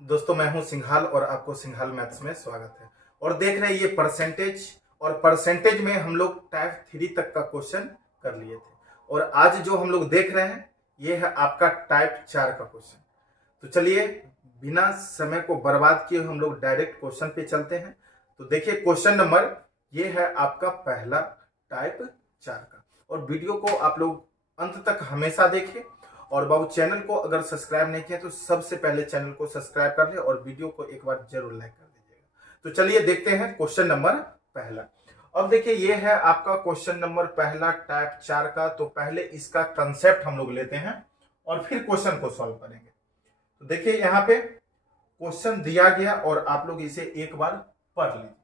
दोस्तों मैं हूं सिंघाल और आपको सिंघाल मैथ्स में स्वागत है। और देख रहे हैं ये परसेंटेज, और परसेंटेज में हम लोग टाइप 3 तक का क्वेश्चन कर लिए थे। और आज जो हम लोग देख रहे हैं ये है आपका टाइप 4 का क्वेश्चन। तो चलिए बिना समय को बर्बाद किए हम लोग डायरेक्ट क्वेश्चन पे चलते हैं। तो देखिए क्वेश्चन नंबर ये है आपका पहला टाइप 4 का। और वीडियो को आप लोग अंत तक हमेशा देखिए। और बाबू चैनल को अगर सब्सक्राइब नहीं किया तो सबसे पहले चैनल को सब्सक्राइब कर ले और वीडियो को एक बार जरूर लाइक कर दीजिएगा। तो चलिए देखते हैं क्वेश्चन नंबर पहला। अब देखिए ये है आपका क्वेश्चन नंबर पहला टाइप 4 का। तो पहले इसका कंसेप्ट हम लोग लेते हैं और फिर क्वेश्चन को सॉल्व करेंगे। तो देखिए यहाँ पे क्वेश्चन दिया गया और आप लोग इसे एक बार पढ़ लीजिए।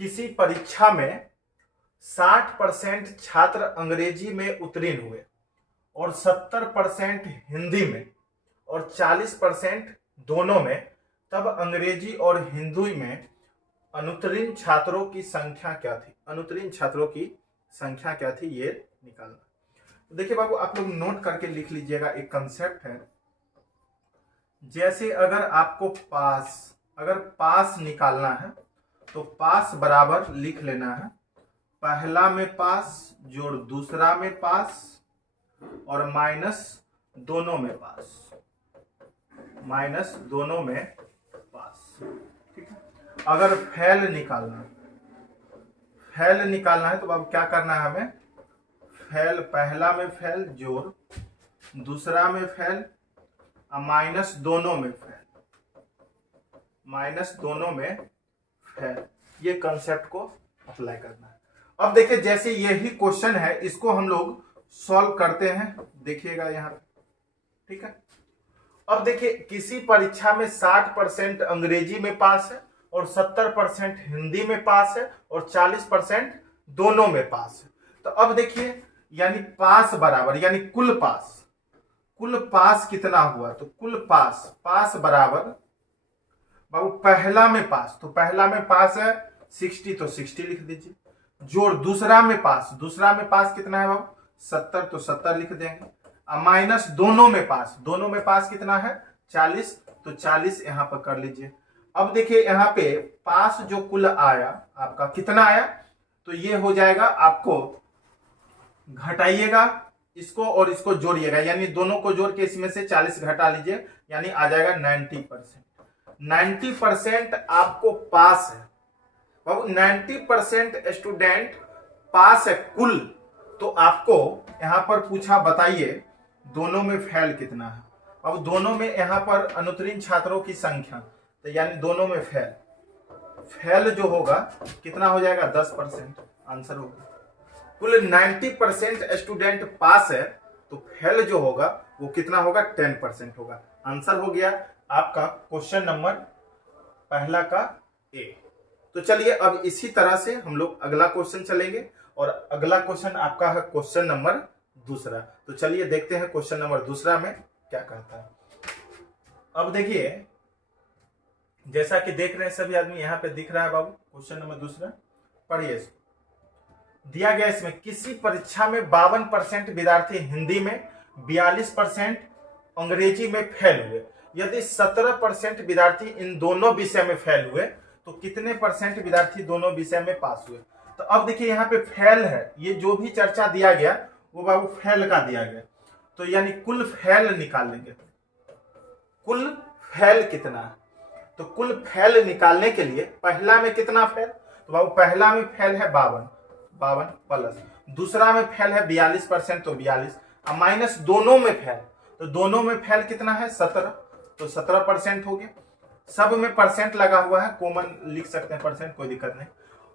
किसी परीक्षा में 60% छात्र अंग्रेजी में उत्तीर्ण हुए और 70% हिंदी में और 40% दोनों में, तब अंग्रेजी और हिंदी में अनुत्तीर्ण छात्रों की संख्या क्या थी? अनुत्तीर्ण छात्रों की संख्या क्या थी ये निकालना। तो देखिए बाबू आप लोग नोट करके लिख लीजिएगा। एक कंसेप्ट है, जैसे अगर आपको पास निकालना है तो पास बराबर लिख लेना है पहला में पास जोड़ दूसरा में पास और माइनस दोनों में पास, ठीक है। अगर फेल निकालना है तो अब क्या करना है हमें? फेल पहला में फेल जोड़ दूसरा में फेल और माइनस दोनों में फेल। ये कंसेप्ट को अप्लाई करना है। अब देखिए जैसे यही क्वेश्चन है इसको हम लोग सॉल्व करते हैं। देखिएगा यहाँ पे, ठीक है। अब देखिए किसी परीक्षा में 60% अंग्रेजी में पास है और 70% हिंदी में पास है और 40% दोनों में पास है। तो अब देखिए यानी पास बराबर यानी कुल पास कितना हुआ? तो कुल पास बराबर बाबू पहला में पास, तो पहला में पास है 60 तो 60 लिख दीजिए, जोड़ दूसरा में पास कितना है बाबू? 70 तो 70 लिख देंगे, और माइनस दोनों में पास कितना है? 40 तो 40 यहां पर कर लीजिए। अब देखिए यहाँ पे पास जो कुल आया आपका कितना आया? तो ये हो जाएगा, आपको घटाइएगा इसको और इसको जोड़िएगा, यानी दोनों को जोड़ के इसमें से 40 घटा लीजिए, यानी आ जाएगा 90% आपको पास है। बाबू 90% स्टूडेंट पास है कुल। तो आपको यहां पर पूछा बताइए दोनों में फेल कितना है। अब दोनों में यहां पर अनुत्तीर्ण छात्रों की संख्या, तो यानी दोनों में फेल जो होगा कितना हो जाएगा? 10% आंसर होगा। कुल 90% स्टूडेंट पास है तो फेल जो होगा वो कितना होगा? 10% होगा। आंसर हो गया आपका क्वेश्चन नंबर पहला का ए। तो चलिए अब इसी तरह से हम लोग अगला क्वेश्चन चलेंगे और अगला क्वेश्चन आपका है क्वेश्चन नंबर दूसरा। तो चलिए देखते हैं क्वेश्चन नंबर दूसरा में क्या कहता है। अब देखिए जैसा कि देख रहे हैं सभी आदमी, यहां पे दिख रहा है बाबू क्वेश्चन नंबर दूसरा, पढ़िए इसको। दिया गया इसमें किसी परीक्षा में 52% विद्यार्थी हिंदी में, 42% अंग्रेजी में फेल हुए। यदि 17% विद्यार्थी इन दोनों विषय में फेल हुए तो कितने परसेंट विद्यार्थी दोनों विषय में पास हुए? तो अब देखिए यहाँ पे फेल है, ये जो भी चर्चा दिया गया वो बाबू फेल का दिया गया। तो यानी कुल फेल निकाल लेंगे। कुल फेल कितना है? तो कुल फेल निकालने के लिए पहला में कितना फेल? तो बाबू पहला में फेल है 52 प्लस दूसरा में फेल है 42% तो 42 और माइनस दोनों में फेल, तो दोनों में फेल कितना है? 17 तो 17% हो गया। सब में परसेंट लगा हुआ है, कॉमन लिख सकते हैं परसेंट, कोई दिक्कत नहीं।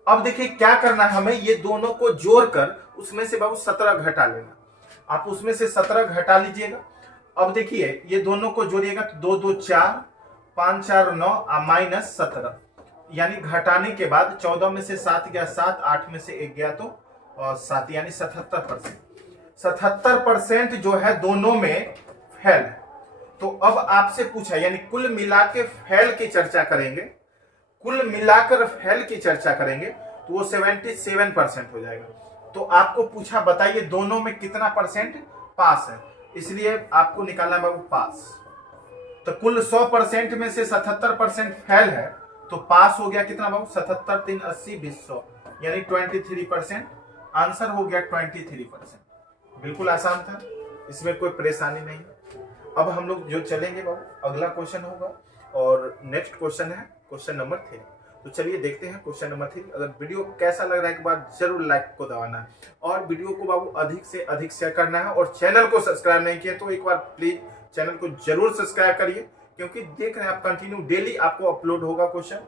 अब देखिए क्या करना है हमें, ये दोनों को जोड़कर उसमें से बाबू 17 घटा लेना। आप उसमें से 17 घटा लीजिएगा। अब देखिए ये दोनों को जोड़िएगा तो 2 2 4 5 4 9 और माइनस 17, यानी घटाने के बाद 14 में से 7 गया 7, 8 में से 1 गया तो 7, यानी 77% जो है दोनों में फेल है। तो अब आपसे पूछा, यानी कुल मिला के फेल की चर्चा करेंगे, कुल मिलाकर फेल की चर्चा करेंगे तो वो 77% हो जाएगा। तो आपको पूछा बताइए दोनों में कितना परसेंट पास है, इसलिए आपको निकालना है बाबू पास। तो कुल 100% में से 77% फेल है, तो पास हो गया कितना बाबू 77 3 80 20 100 यानी 23%। आंसर हो गया 23%। बिल्कुल आसान था, इसमें कोई परेशानी नहीं। अब हम लोग जो चलेंगे बाबू अगला क्वेश्चन होगा और नेक्स्ट क्वेश्चन है क्वेश्चन नंबर 3। तो चलिए देखते हैं क्वेश्चन नंबर 3। अगर वीडियो कैसा लग रहा है एक बार जरूर लाइक को दबाना है और वीडियो को बाबू अधिक से अधिक शेयर करना है, और चैनल को सब्सक्राइब नहीं किया तो एक बार प्लीज चैनल को जरूर सब्सक्राइब करिए, क्योंकि देख रहे हैं आप कंटिन्यू डेली आपको अपलोड होगा क्वेश्चन।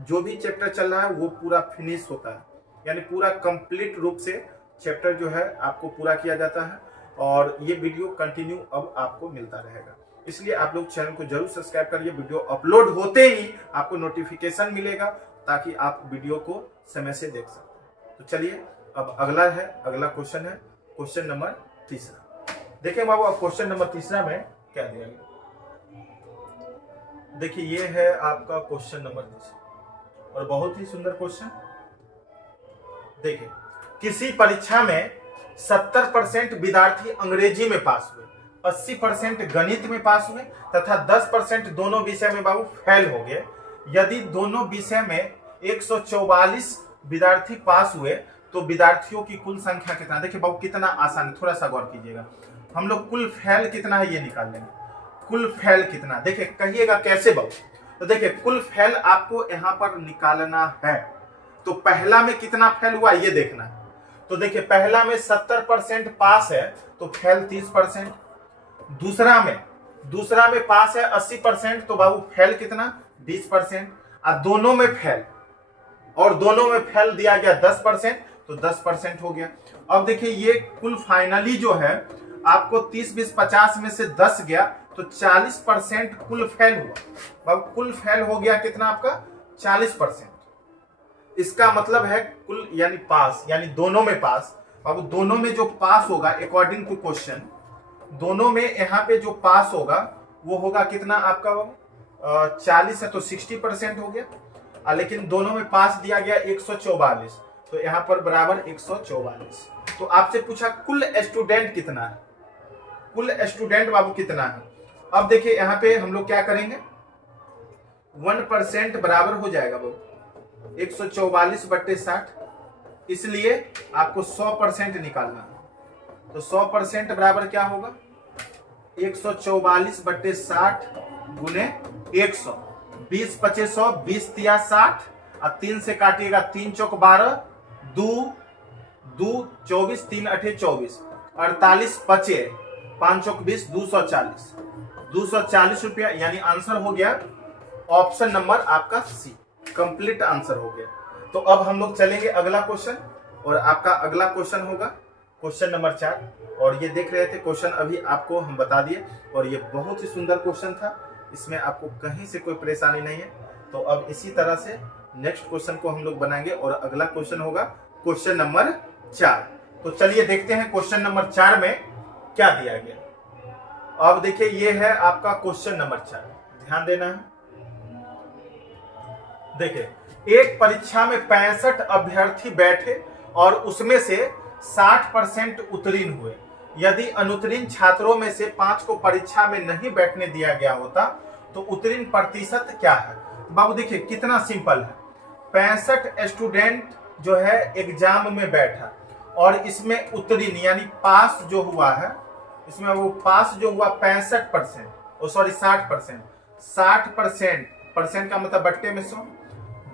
जो भी चैप्टर चल रहा है वो पूरा फिनिश होता है, यानी पूरा कंप्लीट रूप से चैप्टर जो है आपको पूरा किया जाता है, और ये वीडियो कंटिन्यू अब आपको मिलता रहेगा। इसलिए आप लोग चैनल को जरूर सब्सक्राइब करिए, वीडियो अपलोड होते ही आपको नोटिफिकेशन मिलेगा ताकि आप वीडियो को समय से देख सकें। तो चलिए अब अगला क्वेश्चन है क्वेश्चन नंबर 3। देखिए बाबू अब क्वेश्चन नंबर 3 में क्या दिया गया। देखिए ये है आपका क्वेश्चन नंबर 3 और बहुत ही सुंदर क्वेश्चन। देखिए किसी परीक्षा में 70% विद्यार्थी अंग्रेजी में पास हुए, 80% गणित में पास हुए तथा 10% दोनों विषय में बाबू फेल हो गए। यदि दोनों विषय में 144 विद्यार्थी पास हुए तो विद्यार्थियों की कुल संख्या कितना। देखिए बाबू कितना आसान है, थोड़ा सा गौर कीजिएगा। हम लोग कुल फेल कितना है ये निकाल लेंगे। कुल फेल कितना, देखिए कहिएगा कैसे बाबू। तो देखिए कुल फेल आपको यहाँ पर निकालना है, तो पहला में कितना फेल हुआ ये देखना है। तो देखिए पहला में 70% पास है तो फेल 30%। दूसरा में पास है 80% तो बाबू फेल कितना 20%। और दोनों में फेल, और दोनों में फेल दिया गया 10% तो 10% हो गया। अब देखिए ये कुल फाइनली जो है आपको 30 20 50 में से 10 गया तो 40% कुल फेल हुआ। बाबू कुल फेल हो गया कितना आपका 40%। इसका मतलब है कुल यानी पास, यानी दोनों में पास। बाबू दोनों में जो पास होगा अकॉर्डिंग टू क्वेश्चन, दोनों में यहाँ पे जो पास होगा वो होगा कितना आपका बाबू 40 है तो 60% हो गया। लेकिन दोनों में पास दिया गया 144 तो यहाँ पर बराबर 144। तो आपसे पूछा कुल स्टूडेंट कितना है, कुल स्टूडेंट बाबू कितना है। अब देखिए यहाँ पे हम लोग क्या करेंगे 1% बराबर हो जाएगा बाबू 144/60, इसलिए आपको 100% निकालना है। तो 100% बराबर क्या होगा 144/60 गुने 100। 20 25 100, 20 तिया 60 और 3 से काटिएगा 3 चौक 12, 2 24, 3 8 24, 48 बचे 5 चौक 20, 240 रुपया, यानी आंसर हो गया ऑप्शन नंबर आपका सी, कंप्लीट आंसर हो गया। तो अब हम लोग चलेंगे अगला क्वेश्चन, और आपका अगला क्वेश्चन होगा क्वेश्चन नंबर 4। और ये देख रहे थे क्वेश्चन अभी आपको हम बता दिए, और ये बहुत ही सुंदर क्वेश्चन था, इसमें आपको कहीं से कोई परेशानी नहीं है। तो अब इसी तरह से नेक्स्ट क्वेश्चन को हम लोग बनाएंगे, और अगला क्वेश्चन होगा क्वेश्चन नंबर 4। तो चलिए देखते हैं क्वेश्चन नंबर 4 में क्या दिया गया। अब देखिए ये है आपका क्वेश्चन नंबर 4, ध्यान देना है। देखिए एक परीक्षा में 65 अभ्यर्थी बैठे और उसमें से 60% उत्तीर्ण हुए। यदि अनुत्तीर्ण छात्रों में से 5 को परीक्षा में नहीं बैठने दिया गया होता तो उत्तीर्ण प्रतिशत क्या है। बाबू देखिए कितना सिंपल है, 65 स्टूडेंट जो है एग्जाम में बैठा और इसमें उत्तीर्ण यानी पास जो हुआ है, इसमें वो पास जो हुआ 65%, सॉरी 60%। 60% का मतलब बट्टे में 100,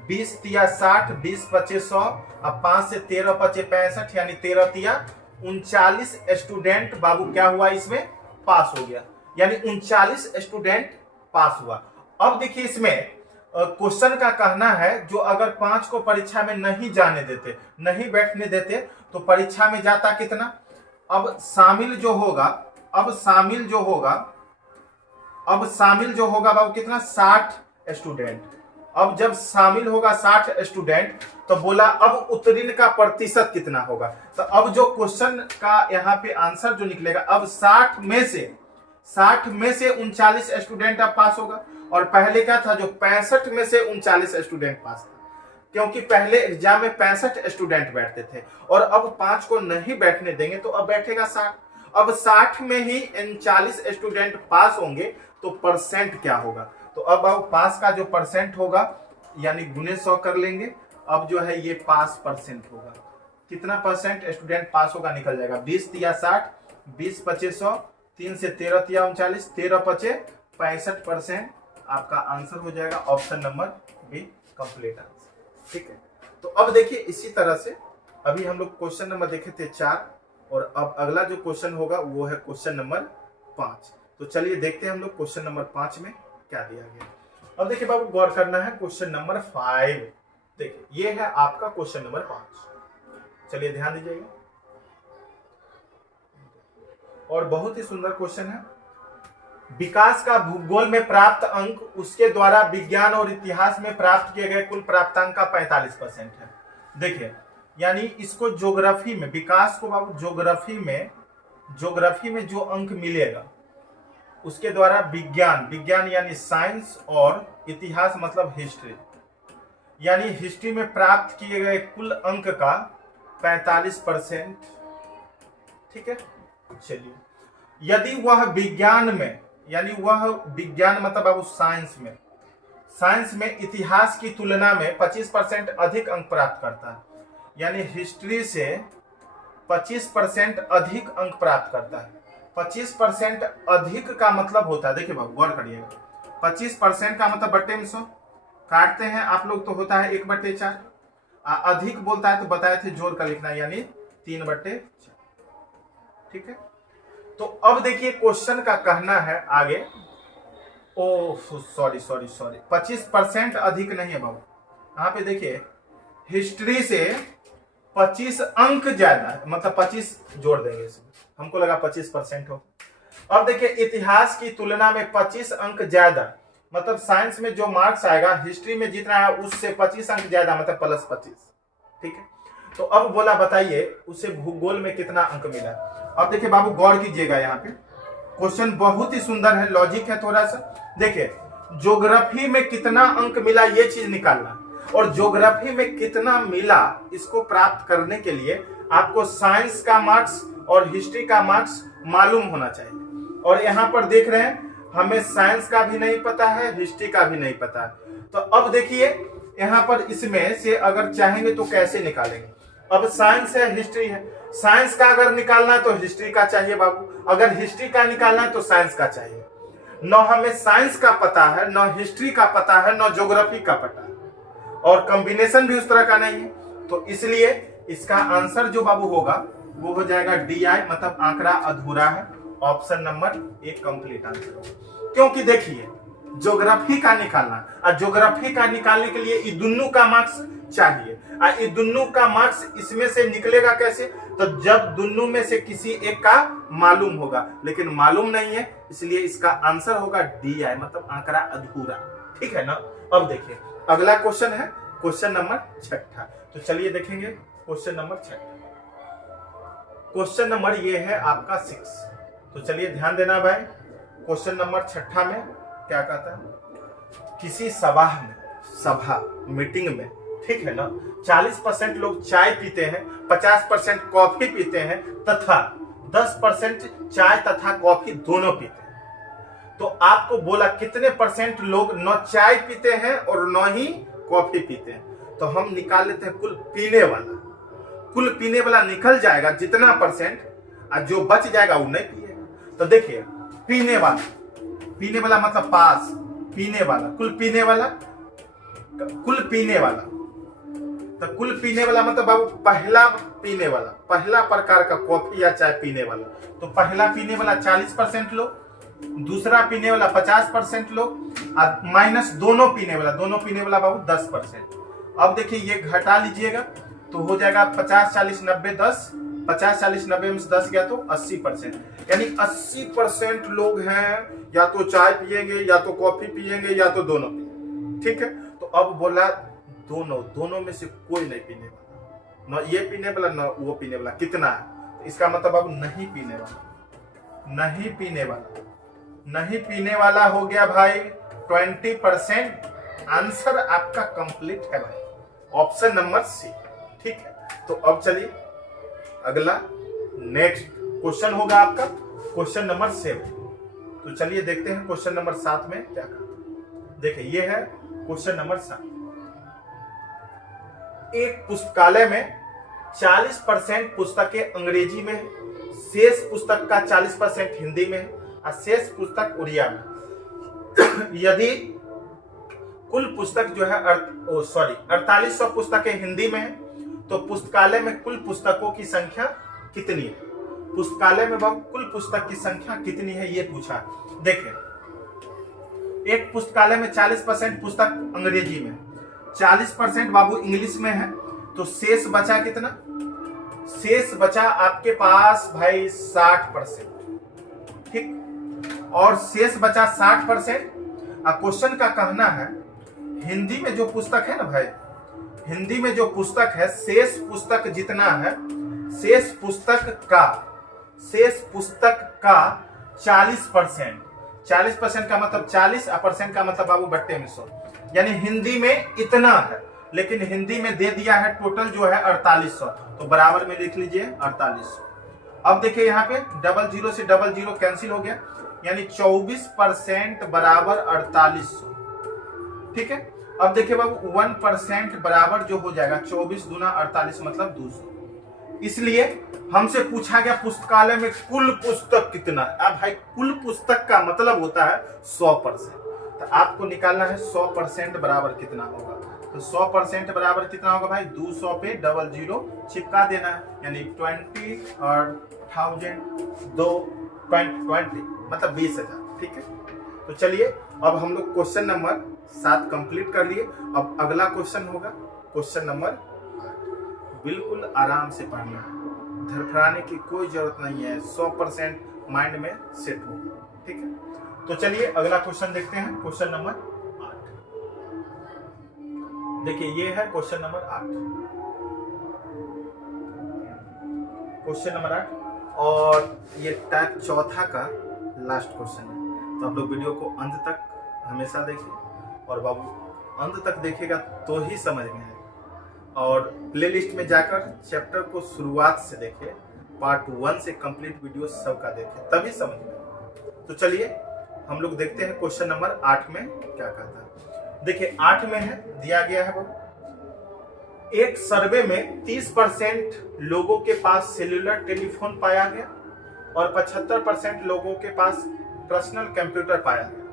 20 तिया 60, 20 पचे 100 और 5 से 13 पचे 65, यानी 13 तिया 39 स्टूडेंट बाबू क्या हुआ इसमें पास हो गया, यानी 39 स्टूडेंट पास हुआ। अब देखिए इसमें क्वेश्चन का कहना है जो अगर 5 को परीक्षा में नहीं जाने देते, नहीं बैठने देते तो परीक्षा में जाता कितना। अब शामिल जो होगा बाबू कितना 60 स्टूडेंट। अब जब शामिल होगा 60 स्टूडेंट तो बोला अब उत्तीर्ण का प्रतिशत कितना होगा। तो अब जो क्वेश्चन का यहाँ पे आंसर जो निकलेगा, अब 60 में से 39 स्टूडेंट अब पास होगा, और पहले क्या था जो 65 में से 39 स्टूडेंट पास था। क्योंकि पहले एग्जाम में 65 स्टूडेंट बैठते थे और अब 5 को नहीं बैठने देंगे तो अब बैठेगा 60। अब 60 में ही 39 स्टूडेंट पास होंगे तो परसेंट क्या होगा, तो अब पास का जो परसेंट होगा यानी गुने 100 कर लेंगे। अब जो है ये पास परसेंट होगा, कितना परसेंट स्टूडेंट पास होगा निकल जाएगा, 20 तिया 60, 20 पचे 100, 3 से 13 तिया 39, 13 पचे 65%। आपका आंसर हो जाएगा option number B complete answer. ठीक है, तो अब देखिए इसी तरह से अभी हम लोग क्वेश्चन नंबर देखे थे 4 और अब अगला जो क्वेश्चन होगा वो है क्वेश्चन नंबर 5। तो चलिए देखते हैं हम लोग क्वेश्चन नंबर 5 में क्या दिया गया। अब देखिए बाबू गौर करना है क्वेश्चन नंबर 5। देखिए ये है आपका क्वेश्चन नंबर 5। चलिए ध्यान दीजिएगा और बहुत ही सुंदर क्वेश्चन है। विकास का भूगोल में प्राप्त अंक उसके द्वारा विज्ञान और इतिहास में प्राप्त किए गए कुल प्राप्तांक का 45% है। देखिए यानी इसको ज्योग्राफी में, विकास को बाबू ज्योग्राफी में जो अंक मिलेगा उसके द्वारा विज्ञान यानी साइंस और इतिहास मतलब हिस्ट्री, यानी हिस्ट्री में प्राप्त किए गए कुल अंक का 45%। ठीक है, चलिए यदि वह विज्ञान में, यानी वह विज्ञान मतलब बाबू साइंस में इतिहास की तुलना में 25% अधिक अंक प्राप्त करता है, यानी हिस्ट्री से 25% अधिक अंक प्राप्त करता है। 25% अधिक का मतलब होता है, देखिए बाबू गौर करिएगा, 25% का मतलब बट्टे में 100 काटते हैं आप लोग तो होता है 1/4। अधिक बोलता है तो बताए थे जोड़ कर लिखना यानी 3/4। ठीक है, तो अब देखिए क्वेश्चन का कहना है आगे, ओ सॉरी 25% अधिक नहीं है बाबू, यहाँ पे देखिए हिस्ट्री से 25 अंक ज्यादा, मतलब 25 जोड़ देंगे इसमें, हमको लगा 25% हो। अब देखिए इतिहास की तुलना में 25 अंक ज्यादा, मतलब साइंस में जो मार्क्स आएगा हिस्ट्री में जितना है उससे 25 अंक ज्यादा, मतलब +25। ठीक है, तो अब बोला बताइए उसे भूगोल में कितना अंक मिला। अब देखिए बाबू गौर कीजिएगा, यहाँ पे क्वेश्चन बहुत ही सुंदर है, लॉजिक है थोड़ा सा। देखिए ज्योग्राफी में कितना अंक मिला ये चीज निकालना, और ज्योग्राफी में कितना मिला इसको प्राप्त करने के लिए आपको साइंस का मार्क्स और हिस्ट्री का मार्क्स मालूम होना चाहिए। और यहाँ पर देख रहे हैं हमें साइंस का भी नहीं पता है, हिस्ट्री का भी नहीं पता है। तो अब देखिए यहाँ पर इसमें से अगर चाहेंगे तो कैसे निकालेंगे। अब साइंस है, हिस्ट्री है, साइंस का अगर निकालना है तो हिस्ट्री का चाहिए बाबू, अगर हिस्ट्री का निकालना है तो साइंस का चाहिए। न हमें साइंस का पता है, न हिस्ट्री का पता है, न ज्योग्राफी का पता है, और कॉम्बिनेशन भी उस तरह का नहीं है। तो इसलिए इसका आंसर जो बाबू होगा वो हो जाएगा DI, मतलब आंकड़ा अधूरा है। ऑप्शन नंबर 1 कंप्लीट आंसर होगा, क्योंकि देखिए ज्योग्राफी का निकालना, और ज्योग्राफी का निकालने के लिए दोनों का मार्क्स चाहिए, और दोनों का मार्क्स इसमें से निकलेगा कैसे, तो जब दोनों में से किसी एक का मालूम होगा, लेकिन मालूम नहीं है इसलिए इसका आंसर होगा DI, मतलब आंकड़ा अधूरा। ठीक है ना। अब देखिए अगला क्वेश्चन है क्वेश्चन नंबर 6। तो चलिए देखेंगे क्वेश्चन नंबर 6। क्वेश्चन नंबर ये है आपका 6। तो चलिए ध्यान देना भाई, क्वेश्चन नंबर 6 में क्या कहता है, किसी सभा मीटिंग में, ठीक है ना, 40% लोग चाय पीते हैं, 50% कॉफी पीते हैं तथा 10% चाय तथा कॉफी दोनों पीते हैं। तो आपको बोला कितने % लोग न चाय पीते हैं और न ही कॉफी पीते हैं। तो हम निकाल लेते हैं कुल पीने वाला निकल जाएगा जितना %, और जो बच जाएगा वो नहीं पिएगा। तो देखिए पीने वाला मतलब पास, पीने वाला, कुल पीने वाला, तो कुल पीने वाला मतलब बाबू पहला पीने वाला, पहला प्रकार का कॉफी या चाय पीने वाला। तो पहला पीने वाला 40% लोग, दूसरा पीने वाला 50% लोग, और माइनस दोनों पीने वाला बाबू 10%। अब देखिए ये घटा लीजिएगा तो हो जाएगा 50 40 90 10, 50 40 90 में से 10 गया तो 80%, यानी 80% लोग हैं या तो चाय पिएंगे या तो कॉफी पिएंगे या तो दोनों पिएंगे। ठीक है, तो अब बोला दोनों में से कोई नहीं पीने वाला, ना ये पीने वाला ना वो पीने वाला। कितना है, तो इसका मतलब अब नहीं पीने वाला हो गया भाई 20%। आंसर आपका कंप्लीट है भाई, ऑप्शन नंबर सी। ठीक है, तो अब चलिए अगला नेक्स्ट क्वेश्चन होगा आपका क्वेश्चन नंबर 7। तो चलिए देखते हैं क्वेश्चन नंबर 7 में क्या कहा। देखिए ये है क्वेश्चन नंबर 7। एक पुस्तकालय में 40% पुस्तकें अंग्रेजी में है, शेष पुस्तक का 40% हिंदी में है और शेष पुस्तक उड़िया में। यदि कुल पुस्तक जो है 4800 पुस्तकें हिंदी में है, तो पुस्तकालय में कुल पुस्तकों की संख्या कितनी है? पुस्तकालय में कुल पुस्तक की संख्या कितनी है ये पूछा। देखिए एक पुस्तकालय में 40% पुस्तक अंग्रेजी में, 40% बाबू इंग्लिश में है, तो शेष बचा कितना? शेष बचा आपके पास भाई 60%। ठीक, और शेष बचा 60%। क्वेश्चन का कहना है हिंदी में जो पुस्तक है ना भाई, हिंदी में जो पुस्तक है, शेष पुस्तक जितना है, शेष पुस्तक का 40%। 40% का मतलब 40 और परसेंट का मतलब बाबू बट्टे में 100, यानी हिंदी में इतना है, लेकिन हिंदी में दे दिया है टोटल जो है 4800, तो बराबर में लिख लीजिए 4800। अब देखिए यहाँ पे 00 से 00 कैंसिल हो गया, यानी 24% बराबर 4800। ठीक है, अब देखिए बाबू 1% बराबर जो हो जाएगा 24 दूना 48 मतलब 200। इसलिए हमसे पूछा गया पुस्तकालय में कुल पुस्तक कितना है। अब भाई कुल पुस्तक का मतलब होता है 100%, तो आपको निकालना है 100% बराबर कितना होगा। तो 100% बराबर कितना होगा भाई? 200 पे 00 चिपका देना है, यानी 20 और 1000 20 मतलब 20,000। ठीक है, तो चलिए अब हम लोग क्वेश्चन नंबर 7 कंप्लीट कर लिए। अब अगला क्वेश्चन होगा क्वेश्चन नंबर 8। बिल्कुल आराम से पढ़ना है, धड़फड़ाने की कोई जरूरत नहीं है, 100% माइंड में सेट होगा। ठीक है, तो चलिए अगला क्वेश्चन देखते हैं, क्वेश्चन नंबर 8। देखिए ये है क्वेश्चन नंबर 8, क्वेश्चन नंबर 8, और ये टाइप चौथा का लास्ट क्वेश्चन है। तो आप लोग वीडियो को अंत तक हमेशा देखिए, और बाबू अंत तक देखिएगा तो ही समझ में आएगा। और प्लेलिस्ट में जाकर चैप्टर को शुरुआत से देखिए, पार्ट 1 से कंप्लीट वीडियो सबका देखिए, तभी समझ में आएगा। तो चलिए हम लोग देखते हैं क्वेश्चन नंबर 8 में क्या कहता है। देखिए 8 में है, दिया गया है वो, एक सर्वे में 30% लोगों के पास सेल्यूलर टेलीफोन पाया गया और 75% लोगों के पास पर्सनल कंप्यूटर पाया गया।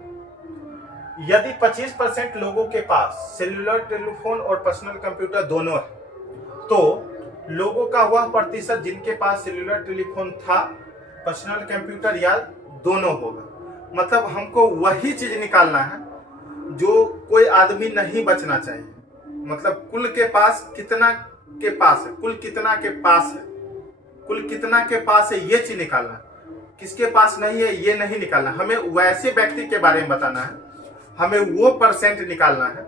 यदि 25% लोगों के पास सेल्यूलर टेलीफोन और पर्सनल कंप्यूटर दोनों है, तो लोगों का वह प्रतिशत जिनके पास सेल्यूलर टेलीफोन था, पर्सनल कंप्यूटर या दोनों होगा। मतलब हमको वही चीज निकालना है जो कोई आदमी नहीं बचना चाहिए। मतलब कुल के पास कितना के पास है, कुल कितना के पास है, कुल कितना के पास है, ये चीज निकालना है। किसके पास नहीं है ये नहीं निकालना, हमें वैसे व्यक्ति के बारे में बताना है, हमें वो परसेंट निकालना है,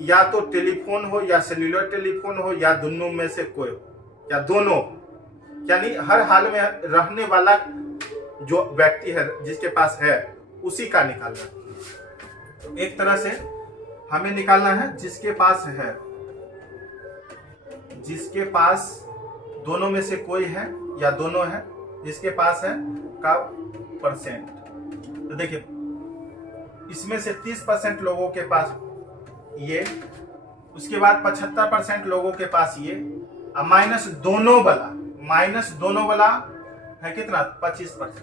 या तो टेलीफोन हो या सेल्यूलर टेलीफोन हो या दोनों में से कोई हो या दोनों हो, यानी हर हाल में रहने वाला जो व्यक्ति है जिसके पास है उसी का निकालना है। तो एक तरह से हमें निकालना है जिसके पास है, जिसके पास दोनों में से कोई है या दोनों है, जिसके पास है का परसेंट। तो देखिए इसमें से 30% लोगों के पास ये, उसके बाद 75% लोगों के पास ये, माइनस दोनों वाला है कितना? 25%।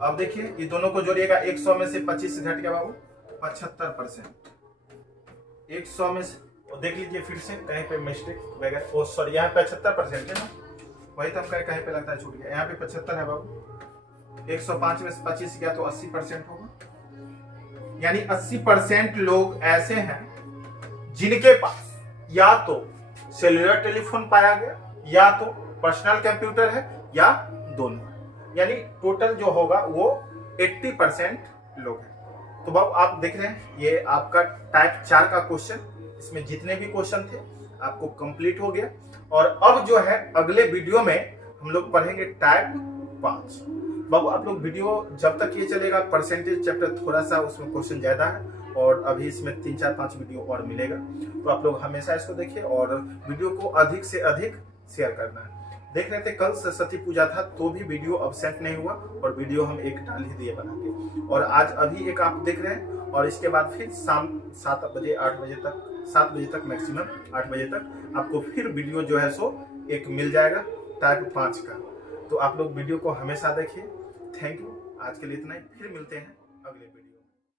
अब देखिए ये दोनों को जोड़िएगा, 100 में से 25 घट गया बाबू 75%। 100 में से देख लीजिए फिर से कहीं पे मिस्टेक वगैरह, ओ सॉरी यहाँ पे 75% है ना, वही तो हम कहीं पे लगता है छूट गया, यहाँ पे 75 है बाबू। 105 में से 25 गया तो 80% होगा, यानी 80% लोग ऐसे हैं जिनके पास या तो सेल्यूलर टेलीफोन पाया गया या तो पर्सनल कंप्यूटर है या दोनों है, यानी टोटल जो होगा वो 80% लोग हैं। तो बाबू आप देख रहे हैं ये आपका टाइप 4 का क्वेश्चन, इसमें जितने भी क्वेश्चन थे आपको कंप्लीट हो गया। और अब जो है अगले वीडियो में हम लोग पढ़ेंगे टाइप 5। बाबू आप लोग वीडियो जब तक ये चलेगा, परसेंटेज चैप्टर थोड़ा सा उसमें क्वेश्चन ज्यादा है, और अभी इसमें 3-4-5 वीडियो और मिलेगा। तो आप लोग हमेशा इसको देखिए और वीडियो को अधिक से अधिक शेयर करना है। देख रहे थे कल सरस्वती पूजा था तो भी वीडियो अब्सेंट नहीं हुआ और वीडियो हम एक डाल ही दिए बना के। और आज अभी एक आप देख रहे हैं और इसके बाद फिर शाम 7 बजे 8 बजे तक 7 बजे तक मैक्सिमम 8 बजे तक आपको फिर वीडियो जो है सो एक मिल जाएगा टाइप 5 का। तो आप लोग वीडियो को हमेशा देखिए। थैंक यू, आज के लिए इतना ही, फिर मिलते हैं अगले वीडियो।